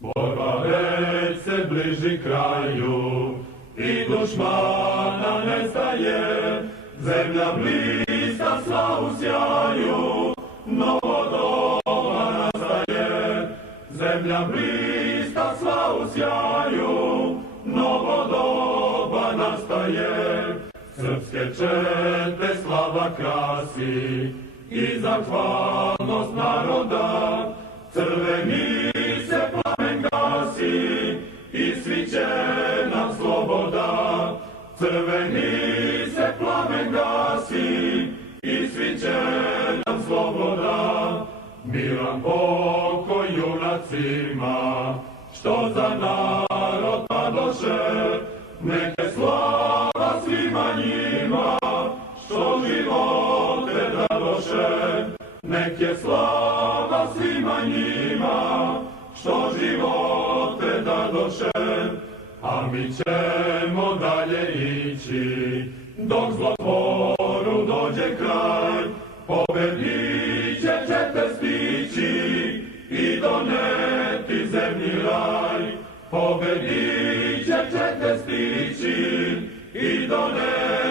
Borba već se bliži kraju i dušmana nestaje, zemlja blista sva u sjaju, novo doba nastaje. Zemlja blista sva u sjaju, novo doba nastaje. Srpske čete slava krasi i zahvalnost naroda, crveni se plamen gasi i sviće nam sloboda. Crveni se plamen gasi i sviće nam sloboda. Miran pokoj junacima, što za narod padoše, neke slava svima njima, što živote dadoše. Nek je slava svima njima, što živote dadoše. A mi ćemo dalje ići, dok zlotvoru dođe kraj. Pobedniće ćete stići i doneti zemlji raj. Pobedniće ćete stići i doneti